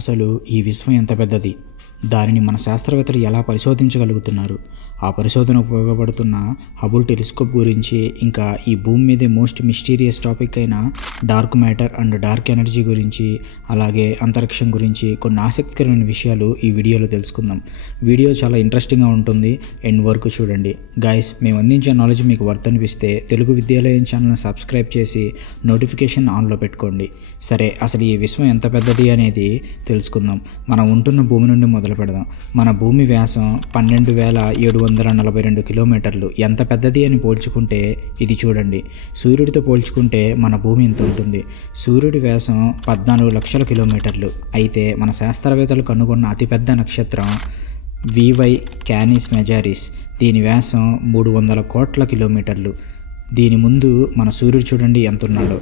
అసలు ఈ విశ్వం ఎంత పెద్దది, దానిని మన శాస్త్రవేత్తలు ఎలా పరిశోధించగలుగుతున్నారు, ఆ పరిశోధన ఉపయోగపడుతున్న హబుల్ టెలిస్కోప్ గురించి, ఇంకా ఈ భూమి మీదే మోస్ట్ మిస్టీరియస్ టాపిక్ అయిన dark matter and dark energy గురించి, అలాగే అంతరిక్షం గురించి కొన్ని ఆసక్తికరమైన విషయాలు ఈ వీడియోలో తెలుసుకుందాం. వీడియో చాలా ఇంట్రెస్టింగ్గా ఉంటుంది, ఎండ్ వరకు చూడండి. గైస్, మేము అందించే నాలెడ్జ్ మీకు వర్త్ అనిపిస్తే తెలుగు విద్యాలయం ఛానల్ని సబ్స్క్రైబ్ చేసి నోటిఫికేషన్ ఆన్లో పెట్టుకోండి. సరే, అసలు ఈ విశ్వం ఎంత పెద్దది అనేది తెలుసుకుందాం. మనం ఉంటున్న భూమి నుండి మొదలు పెడదాం. మన భూమి వ్యాసం 12,742 కిలోమీటర్లు. ఎంత పెద్దది అని పోల్చుకుంటే ఇది చూడండి. సూర్యుడితో పోల్చుకుంటే మన భూమి ఇంత ఉంటుంది. సూర్యుడి వ్యాసం 14 లక్షల కిలోమీటర్లు. అయితే మన శాస్త్రవేత్తలు కనుగొన్న అతిపెద్ద నక్షత్రం వివై క్యానిస్ మెజారిస్. దీని వ్యాసం 300 కోట్ల కిలోమీటర్లు. దీని ముందు మన సూర్యుడు చూడండి ఎంత ఉన్నాడో.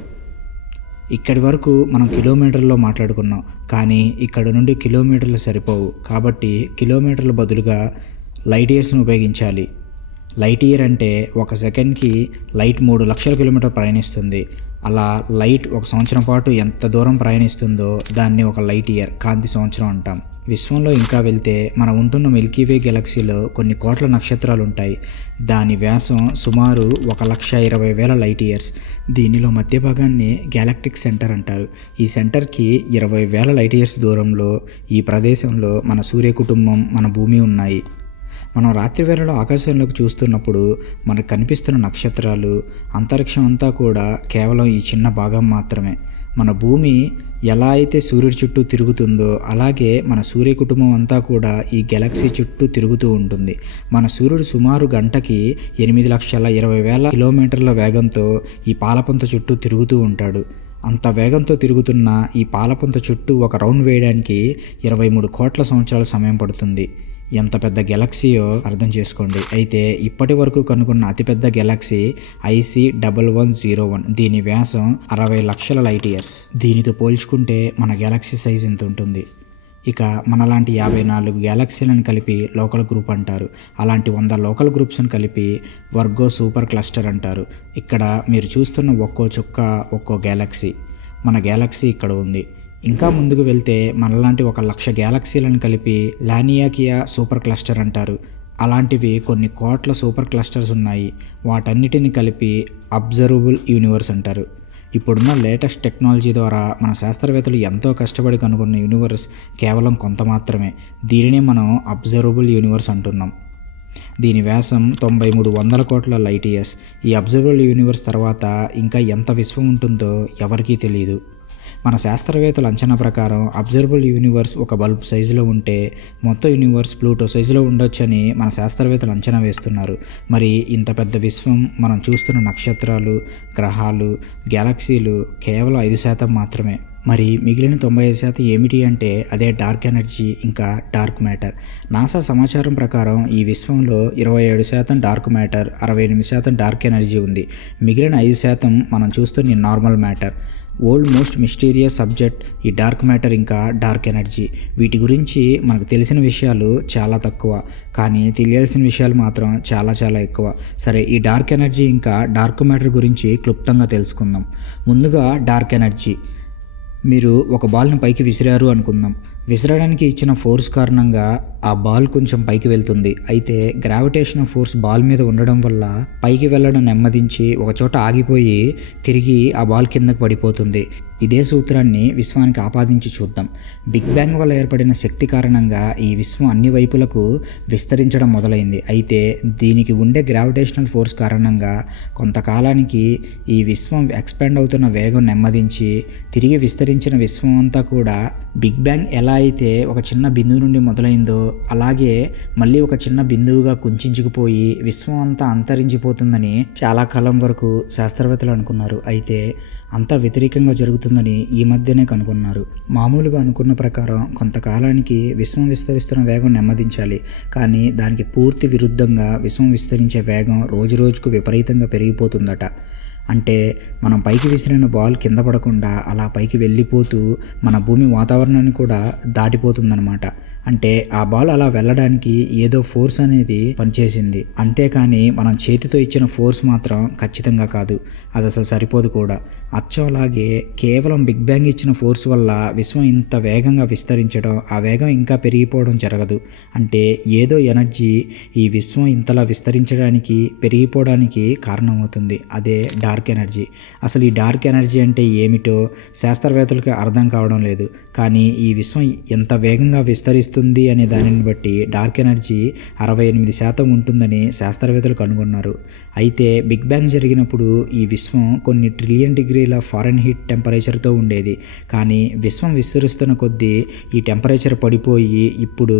ఇక్కడి వరకు మనం కిలోమీటర్లో మాట్లాడుకున్నాం, కానీ ఇక్కడ నుండి కిలోమీటర్లు సరిపోవు. కాబట్టి కిలోమీటర్ల బదులుగా లైట్ ఇయర్స్ని ఉపయోగించాలి. లైట్ ఇయర్ అంటే ఒక సెకండ్కి లైట్ 3 లక్షల కిలోమీటర్ ప్రయాణిస్తుంది. అలా లైట్ ఒక సంవత్సరం పాటు ఎంత దూరం ప్రయాణిస్తుందో దాన్ని ఒక లైట్ ఇయర్, కాంతి సంవత్సరం అంటాం. విశ్వంలో ఇంకా వెళ్తే మనం ఉంటున్న మిల్కీవే గెలాక్సీలో కొన్ని కోట్ల నక్షత్రాలు ఉంటాయి. దాని వ్యాసం సుమారు 1,20,000 లైట్ ఇయర్స్. దీనిలో మధ్య భాగాన్ని గ్యాలక్టిక్ సెంటర్ అంటారు. ఈ సెంటర్కి 20,000 లైట్ ఇయర్స్ దూరంలో ఈ ప్రదేశంలో మన సూర్య కుటుంబం, మన భూమి ఉన్నాయి. మనం రాత్రి వేళలో ఆకాశంలోకి చూస్తున్నప్పుడు మనకు కనిపిస్తున్న నక్షత్రాలు, అంతరిక్షం అంతా కూడా కేవలం ఈ చిన్న భాగం మాత్రమే. మన భూమి ఎలా అయితే సూర్యుడి చుట్టూ తిరుగుతుందో అలాగే మన సూర్య కుటుంబం అంతా కూడా ఈ గెలాక్సీ చుట్టూ తిరుగుతూ ఉంటుంది. మన సూర్యుడు సుమారు గంటకి 8,20,000 కిలోమీటర్ల వేగంతో ఈ పాలపుంత చుట్టూ తిరుగుతూ ఉంటాడు. అంత వేగంతో తిరుగుతున్న ఈ పాలపుంత చుట్టూ ఒక రౌండ్ వేయడానికి 23 కోట్ల సంవత్సరాల సమయం పడుతుంది. ఎంత పెద్ద గెలాక్సీయో అర్థం చేసుకోండి. అయితే ఇప్పటి వరకు కనుగొన్న అతిపెద్ద గెలాక్సీ IC1101. దీని వ్యాసం 60 లక్షల లైట్ ఇయర్స్. దీనితో పోల్చుకుంటే మన గెలాక్సీ సైజ్ ఎంత ఉంటుంది. ఇక మనలాంటి 54 గ్యాలక్సీలను కలిపి లోకల్ గ్రూప్ అంటారు. అలాంటి 100 లోకల్ గ్రూప్స్ని కలిపి వర్గో సూపర్ క్లస్టర్ అంటారు. ఇక్కడ మీరు చూస్తున్న ఒక్కో చుక్క ఒక్కో గ్యాలక్సీ. మన గ్యాలక్సీ ఇక్కడ ఉంది. ఇంకా ముందుకు వెళ్తే మనలాంటి 1,00,000 గ్యాలక్సీలను కలిపి లానియాకియా సూపర్ క్లస్టర్ అంటారు. అలాంటివి కొన్ని కోట్ల సూపర్ క్లస్టర్స్ ఉన్నాయి. వాటన్నిటిని కలిపి అబ్జర్వబుల్ యూనివర్స్ అంటారు. ఇప్పుడున్న లేటెస్ట్ టెక్నాలజీ ద్వారా మన శాస్త్రవేత్తలు ఎంతో కష్టపడి కనుగొన్న యూనివర్స్ కేవలం కొంత మాత్రమే. దీనినే మనం అబ్జర్వబుల్ యూనివర్స్ అంటున్నాం. దీని వ్యాసం 9300 కోట్ల లైట్ ఇయర్స్. ఈ అబ్జర్వబుల్ యూనివర్స్ తర్వాత ఇంకా ఎంత విశ్వం ఉంటుందో ఎవరికీ తెలియదు. మన శాస్త్రవేత్తల అంచనా ప్రకారం అబ్జర్వబుల్ యూనివర్స్ ఒక బల్బ్ సైజులో ఉంటే మొత్తం యూనివర్స్ ప్లూటో సైజులో ఉండొచ్చని మన శాస్త్రవేత్తలు అంచనా వేస్తున్నారు. మరి ఇంత పెద్ద విశ్వం, మనం చూస్తున్న నక్షత్రాలు, గ్రహాలు, గ్యాలక్సీలు కేవలం 5% మాత్రమే. మరి మిగిలిన 95% ఏమిటి అంటే అదే డార్క్ ఎనర్జీ ఇంకా డార్క్ మ్యాటర్. నాసా సమాచారం ప్రకారం ఈ విశ్వంలో 27% డార్క్ మ్యాటర్, 68% డార్క్ ఎనర్జీ ఉంది. మిగిలిన 5% మనం చూస్తున్న normal matter. World most mysterious subject ఈ డార్క్ మ్యాటర్ ఇంకా డార్క్ ఎనర్జీ. వీటి గురించి మనకు తెలిసిన విషయాలు చాలా తక్కువ, కానీ తెలియాల్సిన విషయాలు మాత్రం చాలా చాలా ఎక్కువ. సరే, ఈ డార్క్ ఎనర్జీ ఇంకా డార్క్ మ్యాటర్ గురించి క్లుప్తంగా తెలుసుకుందాం. ముందుగా డార్క్ ఎనర్జీ. మీరు ఒక బాల్ని పైకి విసిరారు అనుకుందాం. విసరడానికి ఇచ్చిన ఫోర్స్ కారణంగా ఆ బాల్ కొంచెం పైకి వెళ్తుంది. అయితే గ్రావిటేషన్ ఫోర్స్ బాల్ మీద ఉండడం వల్ల పైకి వెళ్ళడం నెమ్మదించి ఒక చోట ఆగిపోయి తిరిగి ఆ బాల్ కిందకు పడిపోతుంది. ఇదే సూత్రాన్ని విశ్వానికి ఆపాదించి చూద్దాం. బిగ్ బ్యాంగ్ వల్ల ఏర్పడిన శక్తి కారణంగా ఈ విశ్వం అన్ని వైపులకు విస్తరించడం మొదలైంది. అయితే దీనికి ఉండే గ్రావిటేషనల్ ఫోర్స్ కారణంగా కొంతకాలానికి ఈ విశ్వం ఎక్స్పాండ్ అవుతున్న వేగం నెమ్మదించి తిరిగి విస్తరించిన విశ్వం అంతా కూడా బిగ్ బ్యాంగ్ ఎలా అయితే ఒక చిన్న బిందువు నుండి మొదలైందో అలాగే మళ్ళీ ఒక చిన్న బిందువుగా కుంచుకుపోయి విశ్వం అంతా అంతరించిపోతుందని చాలా కాలం వరకు శాస్త్రవేత్తలు అనుకున్నారు. అయితే అంతా వ్యతిరేకంగా జరుగుతుందని ఈ మధ్యనే కనుగొన్నారు. మామూలుగా అనుకున్న ప్రకారం కొంతకాలానికి విశ్వం విస్తరిస్తున్న వేగం నెమ్మదించాలి, కానీ దానికి పూర్తి విరుద్ధంగా విశ్వం విస్తరించే వేగం రోజు రోజుకు విపరీతంగా పెరిగిపోతుందట. అంటే మనం పైకి విసిరిన బాల్ కింద పడకుండా అలా పైకి వెళ్ళిపోతూ మన భూమి వాతావరణాన్ని కూడా దాటిపోతుందన్నమాట. అంటే ఆ బాల్ అలా వెళ్ళడానికి ఏదో ఫోర్స్ అనేది పనిచేసింది, అంతేకాని మనం చేతితో ఇచ్చిన ఫోర్స్ మాత్రం ఖచ్చితంగా కాదు. అది అసలు సరిపోదు కూడా. అచ్చం అలాగే కేవలం బిగ్ బ్యాంగ్ ఇచ్చిన ఫోర్స్ వల్ల విశ్వం ఇంత వేగంగా విస్తరించడం, ఆ వేగం ఇంకా పెరిగిపోవడం జరగదు. అంటే ఏదో ఎనర్జీ ఈ విశ్వం ఇంతలా విస్తరించడానికి, పెరిగిపోవడానికి కారణమవుతుంది. అదే డార్క్ ఎనర్జీ. అసలు ఈ డార్క్ ఎనర్జీ అంటే ఏమిటో శాస్త్రవేత్తలకు అర్థం కావడం లేదు. కానీ ఈ విశ్వం ఎంత వేగంగా విస్తరిస్తుంది అనే దానిని బట్టి డార్క్ ఎనర్జీ 68% ఉంటుందని శాస్త్రవేత్తలు కనుగొన్నారు. అయితే బిగ్ బ్యాంగ్ జరిగినప్పుడు ఈ విశ్వం కొన్ని ట్రిలియన్ డిగ్రీల ఫారెన్హీట్ టెంపరేచర్తో ఉండేది. కానీ విశ్వం విస్తరిస్తున్న కొద్దీ ఈ టెంపరేచర్ పడిపోయి ఇప్పుడు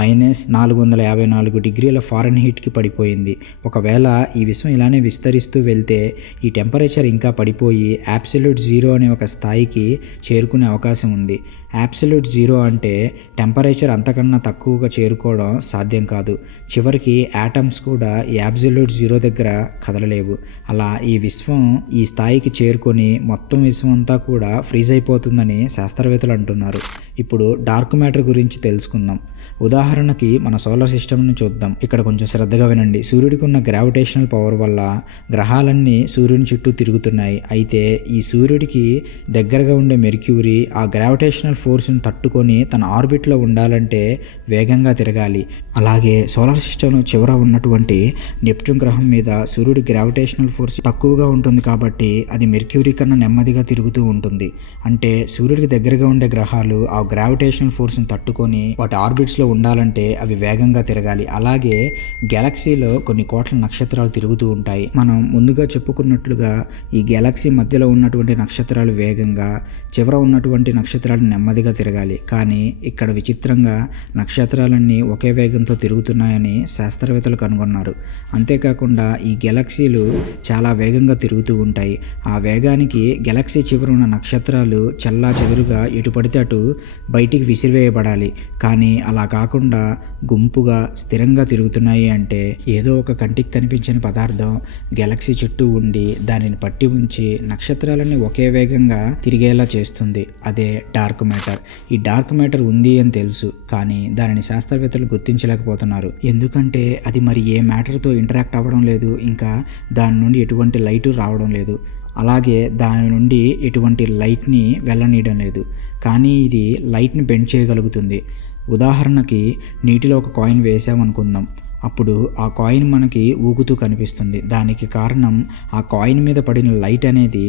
-454 డిగ్రీల ఫారెన్హీట్కి పడిపోయింది. ఒకవేళ ఈ విశ్వం ఇలానే విస్తరిస్తూ వెళ్తే ఈ టెంపరేచర్ ఇంకా పడిపోయి అబ్సల్యూట్ జీరో అనే ఒక స్థాయికి చేరుకునే అవకాశం ఉంది. అబ్సల్యూట్ జీరో అంటే టెంపరేచర్ అంతకన్నా తక్కువగా చేరుకోవడం సాధ్యం కాదు. చివరికి యాటమ్స్ కూడా ఈ అబ్సల్యూట్ జీరో దగ్గర కదలలేవు. అలా ఈ విశ్వం ఈ స్థాయికి చేరుకొని మొత్తం విశ్వం అంతా కూడా ఫ్రీజ్ అయిపోతుందని శాస్త్రవేత్తలు అంటున్నారు. ఇప్పుడు డార్క్ మ్యాటర్ గురించి తెలుసుకుందాం. ఉదాహరణకి మన సోలార్ సిస్టమ్ని చూద్దాం. ఇక్కడ కొంచెం శ్రద్ధగా వినండి. సూర్యుడికి ఉన్న గ్రావిటేషనల్ పవర్ వల్ల గ్రహాలన్నీ సూర్యుని చుట్టూ తిరుగుతున్నాయి. అయితే ఈ సూర్యుడికి దగ్గరగా ఉండే మెర్క్యూరీ ఆ గ్రావిటేషనల్ ఫోర్స్ని తట్టుకొని తన ఆర్బిట్లో ఉండాలంటే వేగంగా తిరగాలి. అలాగే సోలార్ సిస్టంలో చివర ఉన్నటువంటి నెప్ట్యూన్ గ్రహం మీద సూర్యుడి గ్రావిటేషనల్ ఫోర్స్ తక్కువగా ఉంటుంది కాబట్టి అది మెర్క్యూరీ కన్నా నెమ్మదిగా తిరుగుతూ ఉంటుంది. అంటే సూర్యుడికి దగ్గరగా ఉండే గ్రహాలు ఆ గ్రావిటేషనల్ ఫోర్స్ని తట్టుకొని వాటి ఆర్బిట్స్లో ఉండాలంటే అవి వేగంగా తిరగాలి. అలాగే గెలాక్సీలో కొన్ని కోట్ల నక్షత్రాలు తిరుగుతూ ఉంటాయి. మనం ముందుగా చెప్పుకున్నట్లుగా ఈ గెలాక్సీ మధ్యలో ఉన్నటువంటి నక్షత్రాలు వేగంగా, చివర ఉన్నటువంటి నక్షత్రాలు నెమ్మదిగా తిరగాలి. కానీ ఇక్కడ విచిత్రంగా నక్షత్రాలన్నీ ఒకే వేగంతో తిరుగుతున్నాయని శాస్త్రవేత్తలు కనుగొన్నారు. అంతేకాకుండా ఈ గెలాక్సీలు చాలా వేగంగా తిరుగుతూ ఉంటాయి. ఆ వేగానికి గెలాక్సీ చివర ఉన్న నక్షత్రాలు చెల్లా చెదురుగా ఎటు పడితే అటు బయటికి విసిరివేయబడాలి. కానీ అలా కాకుండా గుంపుగా స్థిరంగా తిరుగుతున్నాయి. అంటే ఏదో ఒక కంటికి కనిపించని పదార్థం గెలాక్సీ చుట్టూ ఉండి దానిని పట్టి ఉంచి నక్షత్రాలన్నీ ఒకే వేగంగా తిరిగేలా చేస్తుంది. అదే డార్క్ మ్యాటర్. ఈ డార్క్ మ్యాటర్ ఉంది అని తెలుసు, కానీ దానిని శాస్త్రవేత్తలు గుర్తించలేకపోతున్నారు. ఎందుకంటే అది మరి ఏ మ్యాటర్తో ఇంటరాక్ట్ అవ్వడం లేదు, ఇంకా దాని నుండి ఎటువంటి లైటు రావడం లేదు. అలాగే దాని నుండి ఎటువంటి లైట్ని వెళ్ళనీయడం లేదు. కానీ ఇది లైట్ని బెండ్ చేయగలుగుతుంది. ఉదాహరణకి నీటిలో ఒక కాయిన్ వేసామనుకుందాం. అప్పుడు ఆ కాయిన్ మనకి ఊగుతూ కనిపిస్తుంది. దానికి కారణం ఆ కాయిన్ మీద పడిన లైట్ అనేది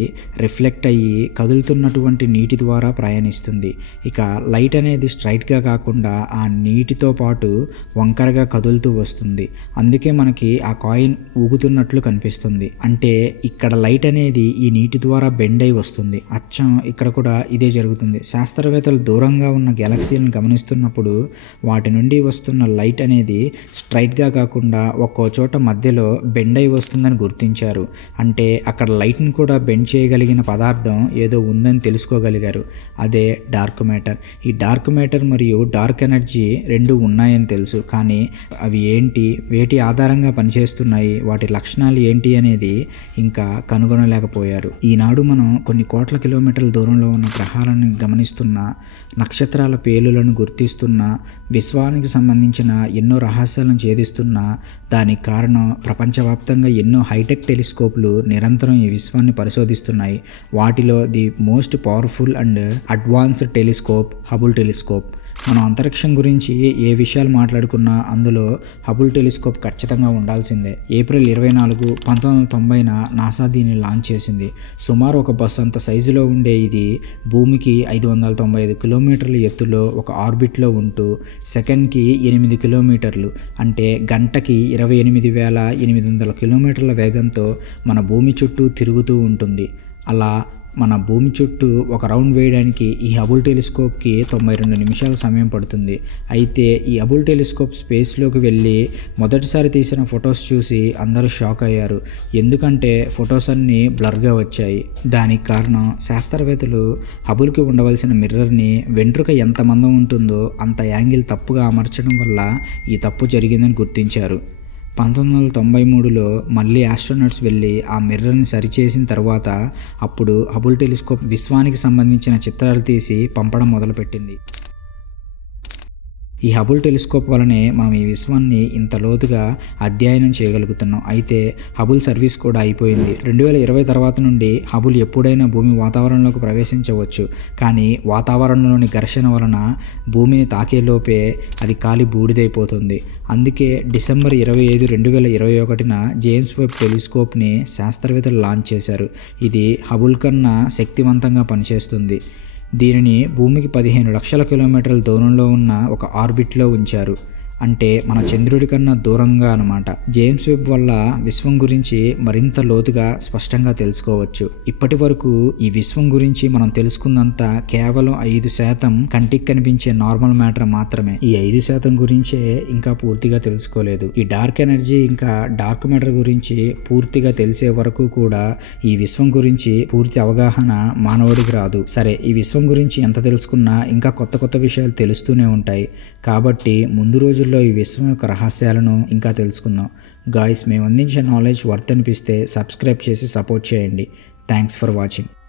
రిఫ్లెక్ట్ అయ్యి కదులుతున్నటువంటి నీటి ద్వారా ప్రయాణిస్తుంది. ఇక లైట్ అనేది స్ట్రైట్గా కాకుండా ఆ నీటితో పాటు వంకరగా కదులుతూ వస్తుంది. అందుకే మనకి ఆ కాయిన్ ఊగుతున్నట్లు కనిపిస్తుంది. అంటే ఇక్కడ లైట్ అనేది ఈ నీటి ద్వారా బెండ్ అయి వస్తుంది. అచ్చం ఇక్కడ కూడా ఇదే జరుగుతుంది. శాస్త్రవేత్తలు దూరంగా ఉన్న గెలాక్సీలను గమనిస్తున్నప్పుడు వాటి నుండి వస్తున్న లైట్ అనేది స్ట్రైట్గా కాకుండా ఒక్కో చోట మధ్యలో బెండ్ అయి వస్తుందని గుర్తించారు. అంటే అక్కడ లైట్ని కూడా బెండ్ చేయగలిగిన పదార్థం ఏదో ఉందని తెలుసుకోగలిగారు. అదే డార్క్ మ్యాటర్. ఈ డార్క్ మ్యాటర్ మరియు డార్క్ ఎనర్జీ రెండు ఉన్నాయని తెలుసు, కానీ అవి ఏంటి, వేటి ఆధారంగా పనిచేస్తున్నాయి, వాటి లక్షణాలు ఏంటి అనేది ఇంకా కనుగొనలేకపోయారు. ఈనాడు మనం కొన్ని కోట్ల కిలోమీటర్ల దూరంలో ఉన్న గ్రహాలను గమనిస్తున్న, నక్షత్రాల పేలులను గుర్తిస్తున్న, విశ్వానికి సంబంధించిన ఎన్నో రహస్యాలను ఛేదిస్తున్న, దానికి కారణం ప్రపంచవ్యాప్తంగా ఎన్నో హైటెక్ టెలిస్కోప్లు నిరంతరం ఈ విశ్వాన్ని పరిశోధిస్తున్నాయి. వాటిలో the most powerful and advanced telescope Hubble telescope. మనం అంతరిక్షం గురించి ఏ విషయాలు మాట్లాడుకున్నా అందులో హబుల్ టెలిస్కోప్ ఖచ్చితంగా ఉండాల్సిందే. ఏప్రిల్ 24, 1990న నాసా దీన్ని లాంచ్ చేసింది. సుమారు ఒక బస్సు అంత సైజులో ఉండే ఇది భూమికి 595 కిలోమీటర్ల ఎత్తులో ఒక ఆర్బిట్లో ఉంటూ సెకండ్కి 8 కిలోమీటర్లు అంటే గంటకి 28,800 కిలోమీటర్ల వేగంతో మన భూమి చుట్టూ తిరుగుతూ ఉంటుంది. అలా మన భూమి చుట్టూ ఒక రౌండ్ వేయడానికి ఈ హబుల్ టెలిస్కోప్కి 92 నిమిషాల సమయం పడుతుంది. అయితే ఈ హబుల్ టెలిస్కోప్ స్పేస్లోకి వెళ్ళి మొదటిసారి తీసిన ఫొటోస్ చూసి అందరూ షాక్ అయ్యారు. ఎందుకంటే ఫొటోస్ అన్నీ బ్లర్గా వచ్చాయి. దానికి కారణం శాస్త్రవేత్తలు హబుల్కి ఉండవలసిన మిర్రర్ని వెంట్రుక ఎంత మందం ఉంటుందో అంత యాంగిల్ తప్పుగా అమర్చడం వల్ల ఈ తప్పు జరిగిందని గుర్తించారు. 1993లో మళ్ళీ ఆస్ట్రోనట్స్ వెళ్ళి ఆ మిర్రర్ని సరిచేసిన తర్వాత అప్పుడు హబుల్ టెలిస్కోప్ విశ్వానికి సంబంధించిన చిత్రాలు తీసి పంపడం మొదలుపెట్టింది. ఈ హబుల్ టెలిస్కోప్ వలనే మనం ఈ విశ్వాన్ని ఇంత లోతుగా అధ్యయనం చేయగలుగుతున్నాం. అయితే హబుల్ సర్వీస్ కూడా అయిపోయింది. 2020 తర్వాత నుండి హబుల్ ఎప్పుడైనా భూమి వాతావరణంలోకి ప్రవేశించవచ్చు. కానీ వాతావరణంలోని ఘర్షణ వలన భూమిని తాకేలోపే అది కాలి బూడిదైపోతుంది. అందుకే డిసెంబర్ 25, 2021న జేమ్స్ వెబ్ టెలిస్కోప్ని శాస్త్రవేత్తలు లాంచ్ చేశారు. ఇది హబుల్ కన్నా శక్తివంతంగా పనిచేస్తుంది. దీనిని భూమికి 15 లక్షల కిలోమీటర్ల దూరంలో ఉన్న ఒక ఆర్బిట్లో ఉంచారు. అంటే మన చంద్రుడి కన్నా దూరంగా అన్నమాట. జేమ్స్ వెబ్ వల్ల విశ్వం గురించి మరింత లోతుగా స్పష్టంగా తెలుసుకోవచ్చు. ఇప్పటి వరకు ఈ విశ్వం గురించి మనం తెలుసుకున్నంత కేవలం 5% కంటికి కనిపించే నార్మల్ మ్యాటర్ మాత్రమే. ఈ 5% గురించే ఇంకా పూర్తిగా తెలుసుకోలేదు. ఈ డార్క్ ఎనర్జీ ఇంకా డార్క్ మ్యాటర్ గురించి పూర్తిగా తెలిసే వరకు కూడా ఈ విశ్వం గురించి పూర్తి అవగాహన మానవుడికి రాదు. సరే, ఈ విశ్వం గురించి ఎంత తెలుసుకున్నా ఇంకా కొత్త కొత్త విషయాలు తెలుస్తూనే ఉంటాయి. కాబట్టి ముందు రోజుల్లో ఈ విశ్వం యొక్క రహస్యాలను ఇంకా తెలుసుకుందాం. గాయ్స్, మేము అందించే నాలెడ్జ్ వర్త్ అనిపిస్తే సబ్స్క్రైబ్ చేసి సపోర్ట్ చేయండి. Thanks for watching.